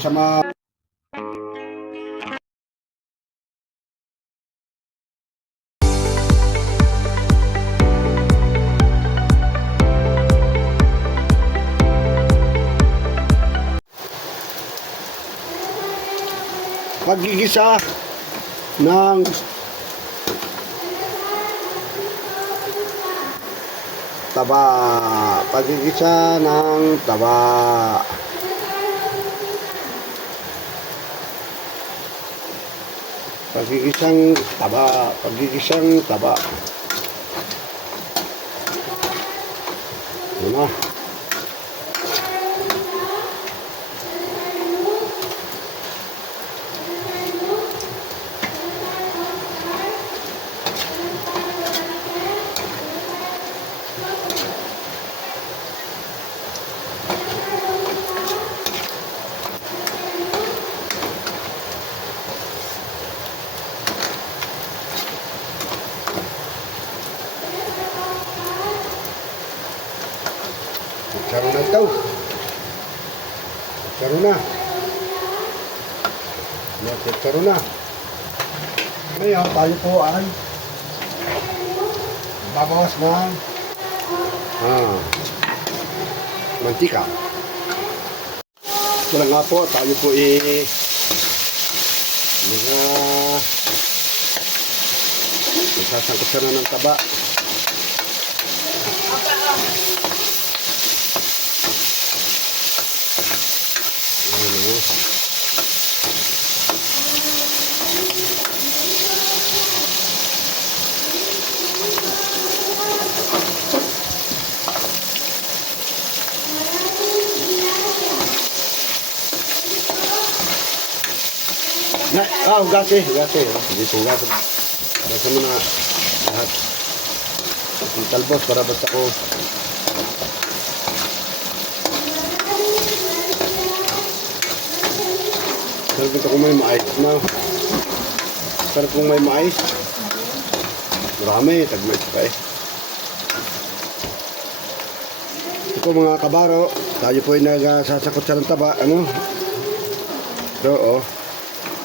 sa mga paggigisa ng taba, paggigisa ng taba. Pagigisang taba, pagigisang taba. Yun na. Kutsara na ito. Kutsara na. Kutsara na. Ngayon, tayo po ay babawas ng mantika. Ito lang nga po, tayo po sasangkot na ng taba. Hugasin. Hindi po hugasin. Hugasin mo na lahat. Ang talbos para basta ko. Sarap ito kung may mais na. Sarap kung may mais. Marami, tag-mais pa eh. Ito po mga kabaro. Tayo po ay nagsasakot sa ng taba. Ano? Ito oh.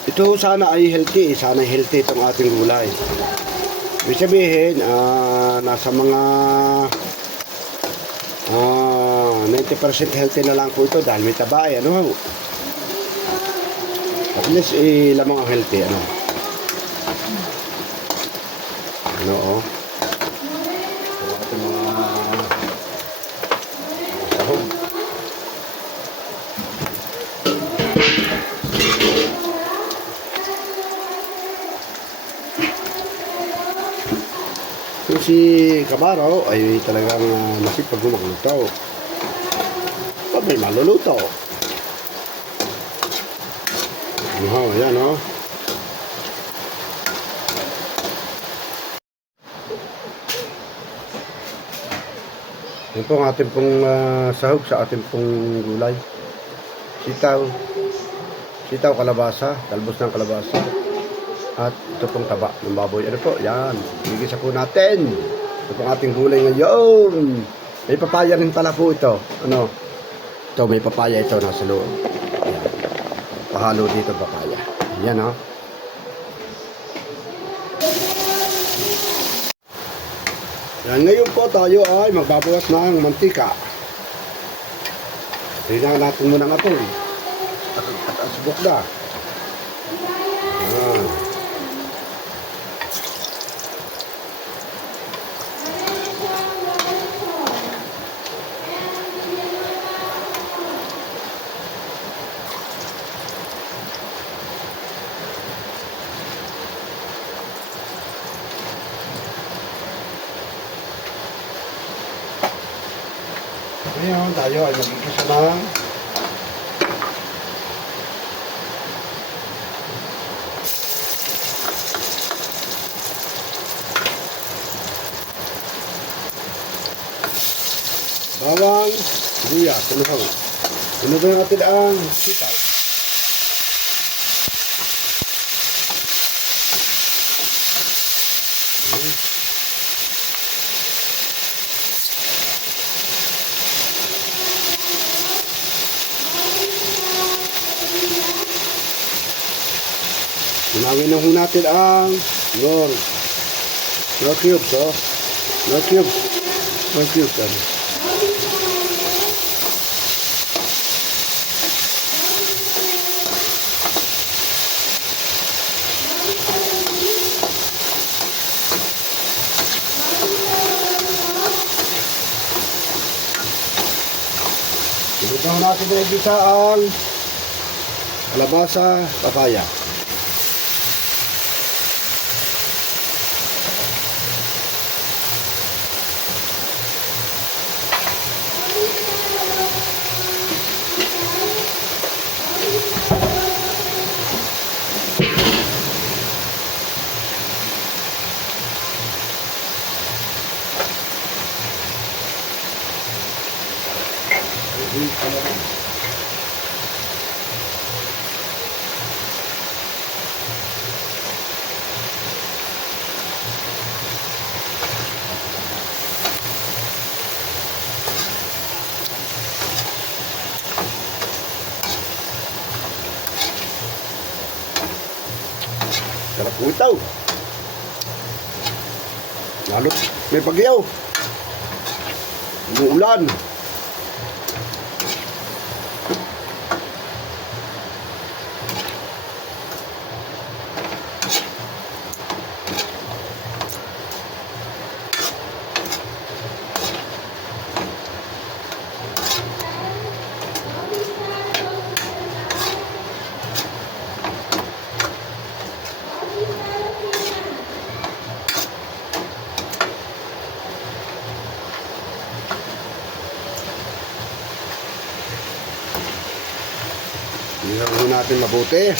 Ito sana ay healthy, sana healthy itong ating gulay. Ibig sabihin, nasa mga 90% healthy na lang po ito dahil may taba eh, ano? At least lamang ang healthy, ano? Ano oh? Ito ating mga sahog. Si Kabaro ay talagang nasipag magluto. Pag may maluluto. Yan o. Yan po ang ating pong sahog sa ating pong gulay. Sitaw, kalabasa, talbos ng kalabasa. At ito pong taba ng baboy. Ano po? Yan. Igisa po natin. Ito pong ating gulay ngayon. May papaya rin pala po ito. Ano? Ito, may papaya ito nasa loob. Yan. Pahalo dito papaya. Yan o. Yan. Ngayon po tayo ay magbabawas ng mantika. Tingnan natin muna ng apoy. At asbok na. Yan. Ngayon, tayo ay magigisa ng bawang, sibuyas, tunaw. Tunaw natin ang sitaw. Hangin na ho natin ang nor cubes, oh. Nor cubes. Nor cubes, ano. Ito natin na igisa ang kalabasa, papaya. Sarap po ito. Lalo may bagyaw. Umuulan. Tingnan mo natin mabuti.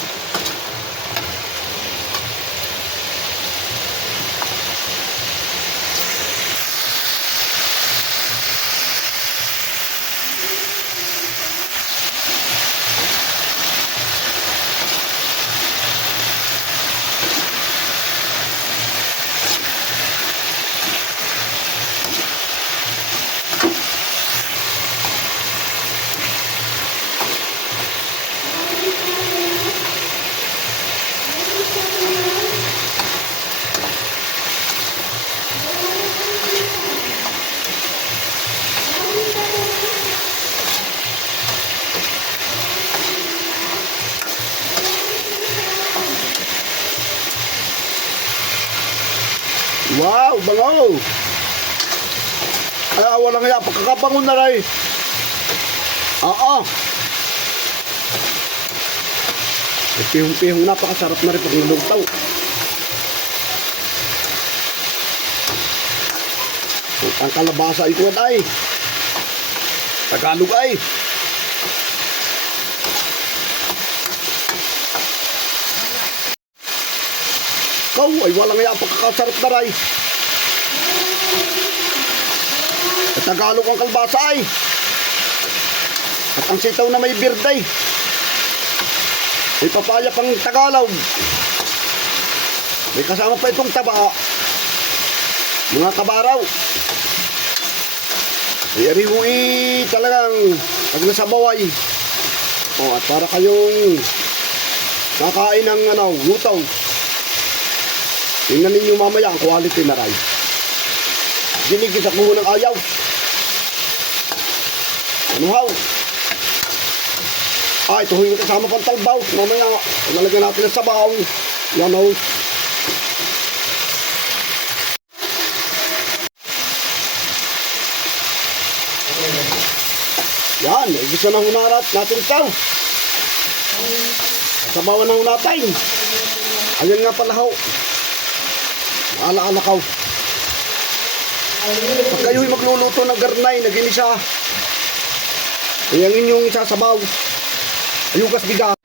Wow, bangaw! Ay, wala nga, pagkakabangon na rin. Oo. Pihong-pihong, napakasarap na rin pag nalugtaw. Ang kalabasa ay kuwan ay. Tagalog ay. Kau ay walang nga pagkakasarap na rin. At Tagalog ang kalbasa ay. At ang sitaw na may birday. May papaya pang Tagalog. May kasama pa itong taba. Mga kabaraw. Ay arihui talagang pag nasa baway. O at para kayong kakain ng lutaw. Tingnan ninyo mamaya ang quality na rice. Ginigis ako ng ayaw. Ano haw? Ito yung kasama pang talbaw. Mamaya, lalagyan natin ng sabaw. Yan o. Yan, gusto na hunarat natin ito. Sabawan na natin. Ayan nga pala ho. Ala-ala ka. Pag kayo'y magluluto ng garnay na ginisa, ayan inyong isasabaw. Ayugas bigat.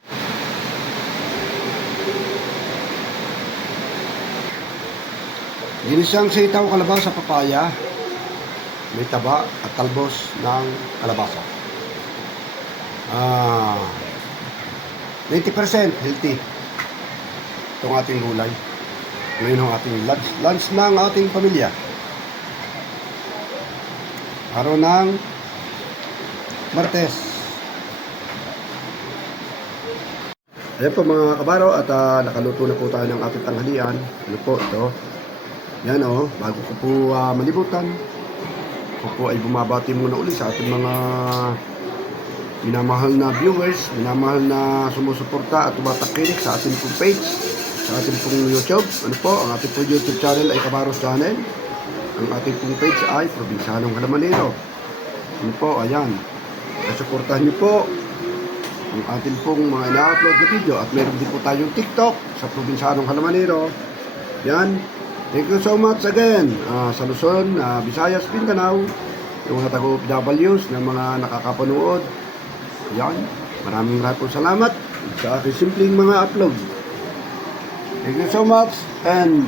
Ginisang sitaw, kalabasa, papaya, may taba at talbos ng kalabasa. 90% healthy itong ating gulay. Ngayon ang ating lunch ng ating pamilya. Araw ng Martes. Ayan po mga kabaro at nakaluto na po tayo ng ating tanghalian. Ano po ito? Yan bago ko po malibutan, ako po ay bumabati muna uli sa ating mga minamahal na viewers, minamahal na sumusuporta at tumatakilik sa ating pong page, sa ating pong YouTube. Ano po, ang ating pong YouTube channel ay Kabaros Channel. Ang ating pong page ay Probinsyanong Halamanero. Ano po, ayan. Suportahan niyo po ang ating pong mga ina-upload na video at meron din po tayong TikTok sa Probinsyanong Halamanero. Yan. Thank you so much again sa Luzon, Visayas, Mindanao, yung mga taga-OFWs na mga nakakapanood. Yan. Maraming po salamat sa aking simpleng mga upload. Thank you so much and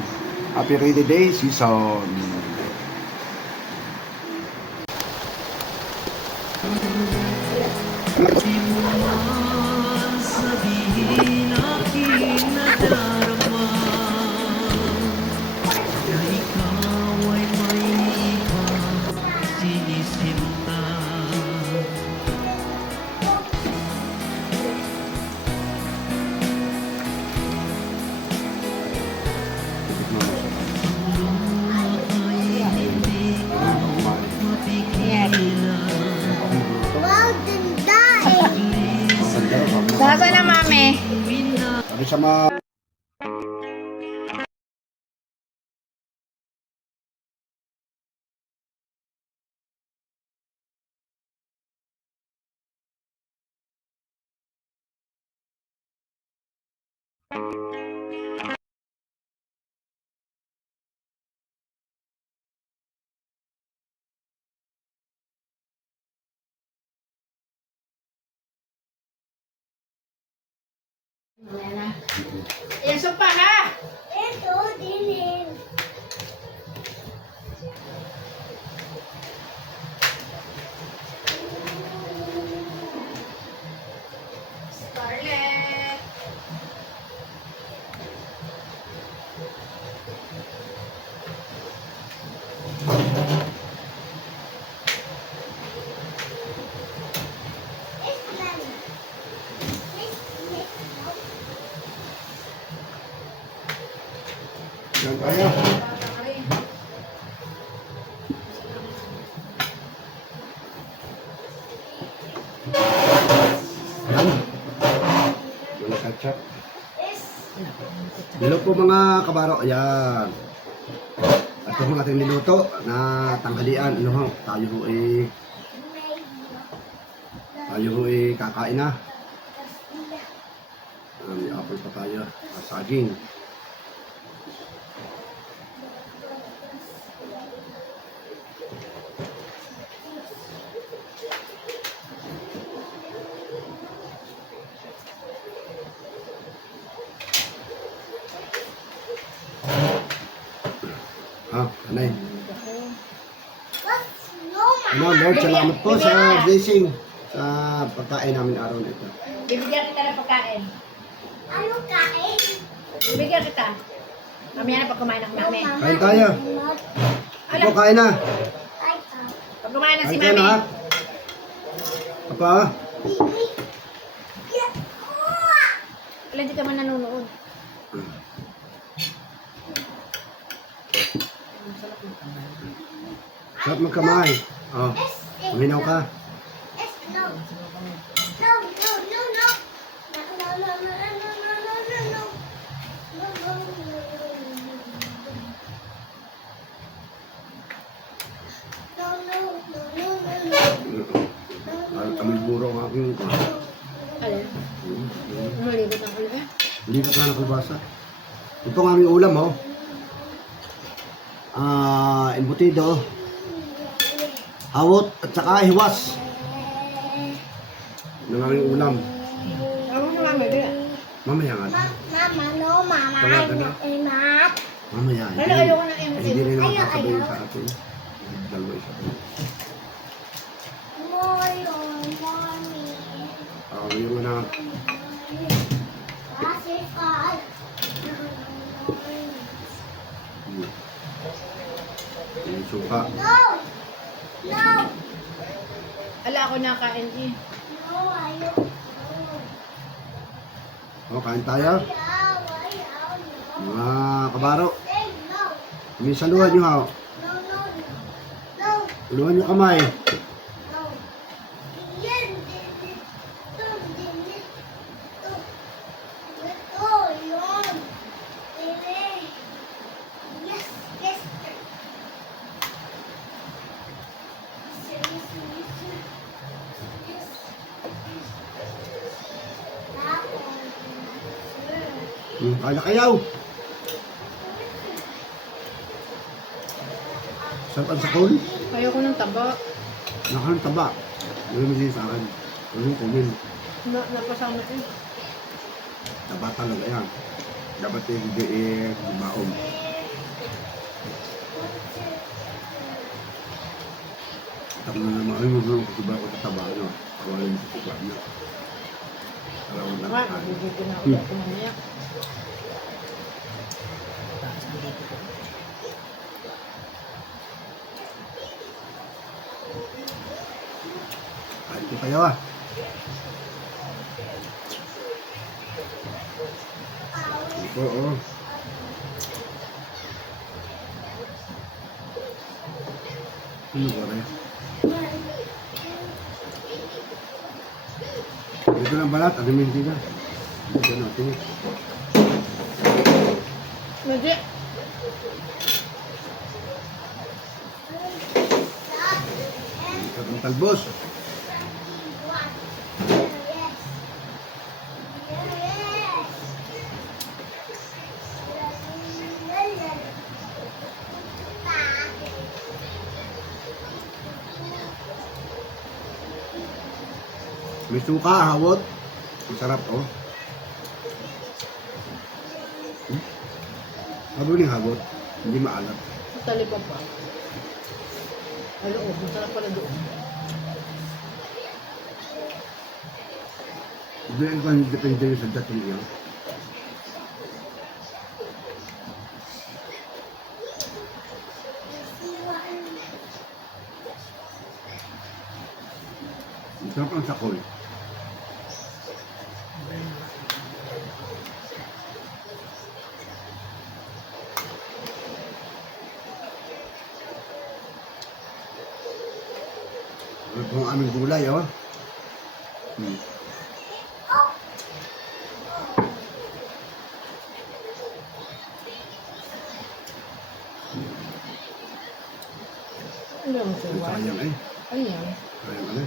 happy rainy day season. Sasa na, mami. Sabi sa mga Isok pa ha? Ito, dinin. Scarlett. yan tayo. Yan. Wala ketchup. Hello po mga kabaro. Ayan. Ito ang ating niluto na tanghalian. Tayo ho kakain na. May apple pa tayo. Saging. Anay. Lord, salamat po sa blessing sa pagkain namin araw na ito. Bibigyan kita ng pagkain. Ano kain? Bibigyan kita. Mamaya na pag kumain ng mami. Kain tayo. Apo, kain na. Pag kumain na si Kain tayo mami. na. Apa? Wala, hindi ka man nanonood. Sarap magkamay. Uminaw ka. No. No, no, no, no. No, no, no, no, no, no, no, no, no. No, no, no, no, no, no. Kami buro ang aking Alin? Malibot ang ulo eh. lipat na nakalbasa. Ito ang aming ulam, embutido, hawot, at saka hiwas. Ito ang aming ulam. Ako na mami, di ba? Mamaya nga. Mama, no, mama. Tama ka na. Enak. Mamaya. Pero ayoko ng Hindi MC. rin naman sasabihin sa atin. Dalawa isa pa. Moyo, mommy. Yung na, Classified. yung suka. No! No! Ala ako nakain eh. No, ayoko. O, kain tayo. Mga kabaro. Minsan luhan nyo ha. Luhan nyo kamay. Kain na kayaw. Sarap ang sakol. Ayoko ng taba. Nakalang taba. Wala mo din sa akin. Wala mo kunin. Napasama eh. Taba talaga yan. Dapat hindi baon. Tapos na naman, ay magulong ko ba ako sa taba. Ano? Wala mo sa taba niya. Alam mo na. Bibigyan na ulit ako mamaya. Kain ko kayo ah. Oo. Ano ba rin? Dito ng balat, ano yung hindi na? Dito natin. Medyo. Dito ang talbos. May suka, hawot. Ang sarap, oh. Habo yung hawot. Hindi maalat. Talipan pa. Loob. Masarap pala doon. Doon ko hindi depende yung sa dating niya. Ang sarap ang sakol. Ito ang aming gulay, oh. Ano yung Ay, suwa? sayang eh. Ano yan? Sayang ano.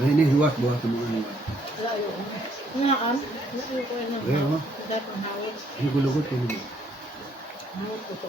Ay, ini hiwas. Buhat mo ang hiwas. Wala ayoko. Ngaan. Ayoko yan ng Ayun, oh. Dahil pang hawid. Ano gulugod ko naman. Hawid ko to.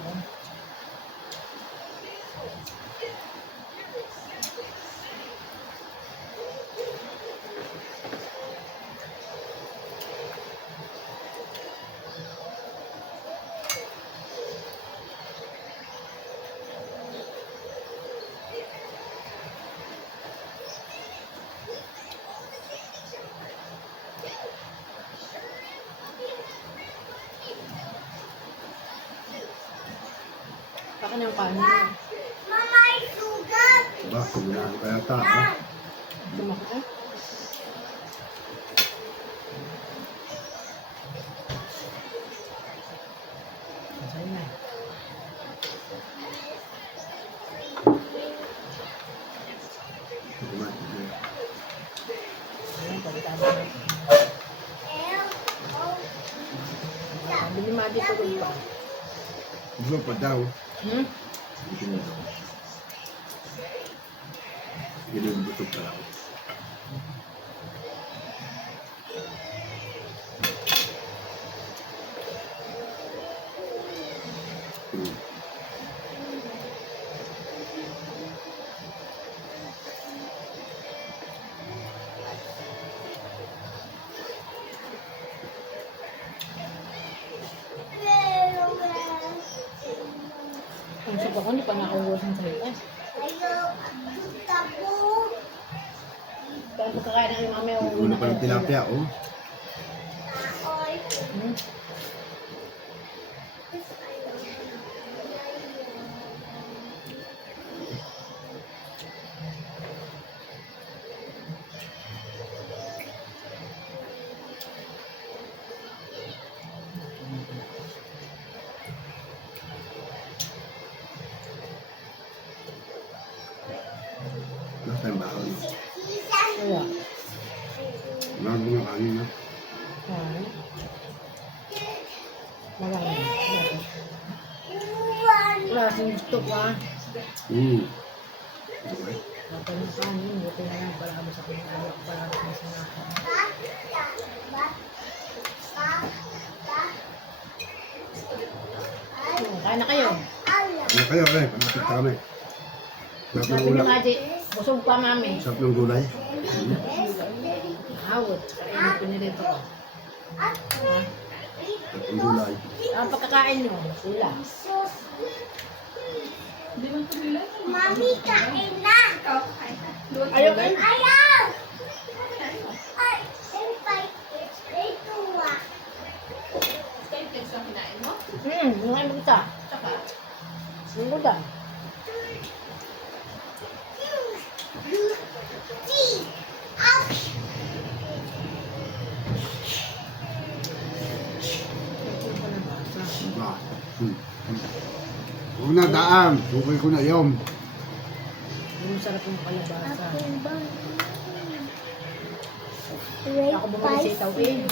Baka niyang kanin. Mama, sugat! Ba, kuminaan kaya ta, ha? Dumaki eh. Masaya na. Kumain. Ayan, pagkatapos na. Bili madi ko pa. Gusto pa daw. Hmm? Ginubusog pa lang. Ang suka ko, hindi pa nakauwas ng salita. Kaya pagkakain ng yung mamaya, Ulo pa ng tilapia, oh. Hmm? tayong baon. Wala. Bago ng kanin na. Ay. Marami. Wala kasing gusto ko ah. Okay. Wala ng kanin. Buti na lang para kami sa pinag-alak. Para kami sa naka. Kain na kayo. Ano kayo, Pangapit kami. Sarap ng Sabi ni ulam. Maji, busog pa mami. Sarap ng gulay. Hawot. Kainin ko nilito ko. Sarap ng gulay. Ang pagkakain nyo, sila. Mami, kain na! Ayaw kayo. Ayaw! Ay, senpai, ito ah. Yung ay magta. Yung buda. Ouch! Diba? Huwag na daan. Sukay ko na yun. Yung sarap yung kalabasa. Wait, Ako bumalik sa itaw eh.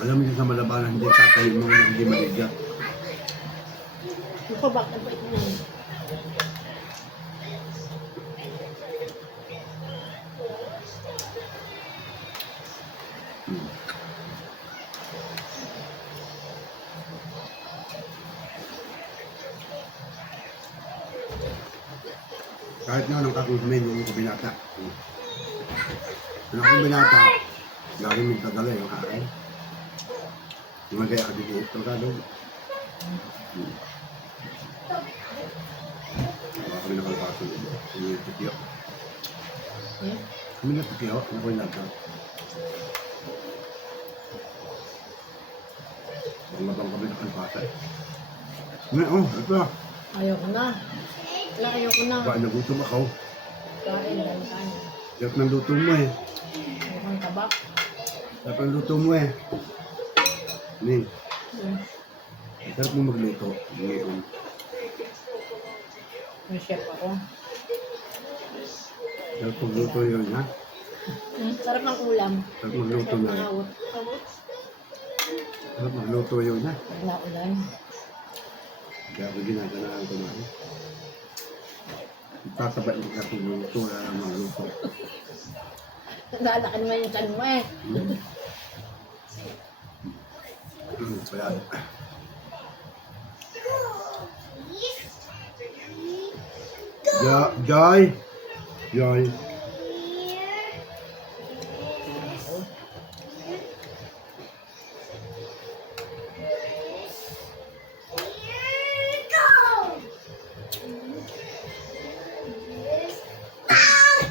Alam mo yun sa malabanan, hindi tatay mo na hindi maligyan. Yung kabak na bait niya. Kahit na anong kakusumin yung kabinata. Yung kabinata, lagi magdadala yung akin. Yung magaya ka dito, ito ka doon. Wala kami nakalpaso dito. Yung titiyo. Eh? Kami na titiyo, yung ko'y nagka. Bang kami nakalpasa eh. Ito. Ayaw ko na. Wala, ayaw ko na. Baka nagutom ako. Kain, dami kain. Sarap ng luto mo eh. Ayaw kang kabak. Sarap ng luto mo eh. Ning, Hmm. sarap mo magluto. Ngayon. May chef ako. Sarap magluto yun, ha? Sarap ng ulam. Sarap magluto Sarap na ng yun. awot. Sarap magluto yun, ha? Pag naulan. Kaya ako ginaganahan ko na. Itataba yung katuluto na magluto. Nalaki naman yung chan mo eh. Kaya, Joy! Joy!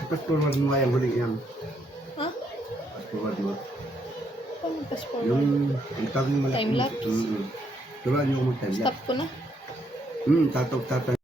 Fast forward mo nga yung huling yan. Ha? Fast forward mo. Pang fast forward. Yung tawag mo malaki. Time lapse? Turuan niyo ako mag-time lapse. Stop ko na. Tatog